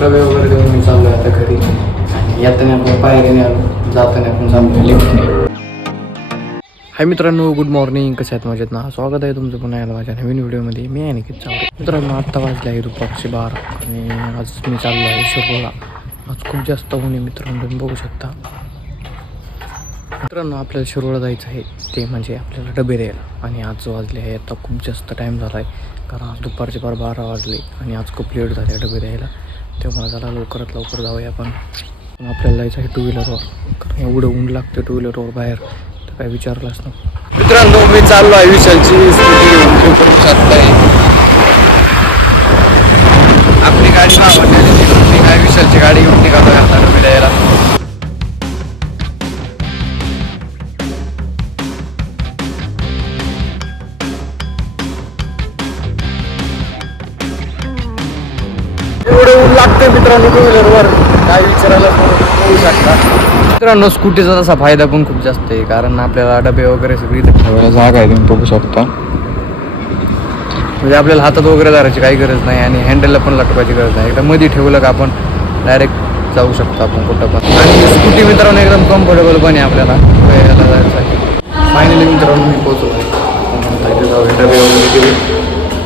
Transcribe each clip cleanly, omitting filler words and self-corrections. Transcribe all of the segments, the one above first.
डबे वगैरे देऊन मी चाललो आता घरी. आणि येताना आपण पायरीने आलो, जाताना आपण चाललो लिफ्टने. हाय मित्रांनो, गुड मॉर्निंग. कसे आहेत? मजेत ना? स्वागत आहे तुमचं पुन्हा यायला माझ्या नवीन व्हिडिओमध्ये. मी आहे निकित चावडे. मित्रांनो, आत्ता वाजले आहे दुपारचे 12 आणि आज मी चाललो आहे शिरोळला. आज खूप जास्त ऊन आहे मित्रांनो, तुम्ही बघू शकता. मित्रांनो, आपल्याला शिरोळला जायचं आहे, ते म्हणजे आपल्याला डबे द्यायला. आणि आज वाजले आहे, आता खूप जास्त टाईम झाला आहे, कारण आज दुपारचे 12 वाजले आणि आज खूप लेट झाले डबे द्यायला. तेव्हा चला लवकरात लवकर जाऊया आपण. आपल्याला जायचं आहे टू व्हीलरवर, कारण एवढं ऊन लागतं टू व्हीलरवर बाहेर, तर काय विचारलंच ना. मित्रांनो, मी चाललो आहे विशालची स्कूटी घेऊन. करू शकताय आपली गाडी मागवली, काय विशालची गाडी घेऊन निघालो आता डबे द्यायला. एवढं ऊन लागतंय मित्रांनो टू व्हीलरवर, काय विचारायला होऊ शकता. मित्रांनो, स्कूटीचा तसा फायदा पण खूप जास्त आहे, कारण आपल्याला डबे वगैरे सगळी ठेवायला जागा आहे, तुम्ही बघू शकता. म्हणजे आपल्याला हातात वगैरे धरायची काही गरज नाही आणि हँडलला पण लटकायची गरज नाही. एकदा मध्ये ठेवलं का आपण डायरेक्ट जाऊ शकतो आपण कुठं पण. आणि स्कूटी मित्रांनो एकदम कम्फर्टेबल पण आहे आपल्याला यायला जायसाठी. फायनली मित्रांनो मी पोहोचलो आहे. जाऊ डबे वगैरे केले,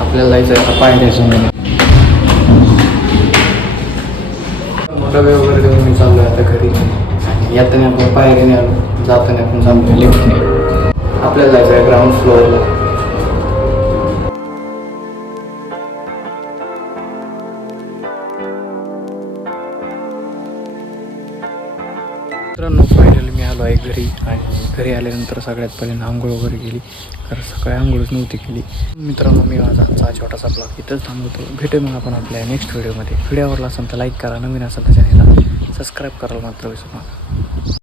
आपल्याला जायचं आहे आता पायऱ्या. डबे वगैरे देऊन मी चाललो आहे आता घरी. आणि येताना आपण पायरीने आलो, जाताना आपण चाललो लिफ्टने. आपल्याला जायचं आहे ग्राउंड फ्लोअरला. मित्रांनो, फायनली मी आलो आहे घरी. आणि घरी आल्यानंतर सगळ्यात पहिल्यांदा आंघोळ वगैरे केली, कारण सकाळी आंघोळच नव्हती केली. मित्रांनो, मी माझा आजचा छोटासा ब्लॉग इथंच थांबवतो. भेटू मग आपण आपल्या नेक्स्ट व्हिडिओमध्ये. व्हिडिओ आवडला असेल तर लाईक करा, नवीन असेल तर चॅनलला सबस्क्राईब करायला मात्र विसरू नका.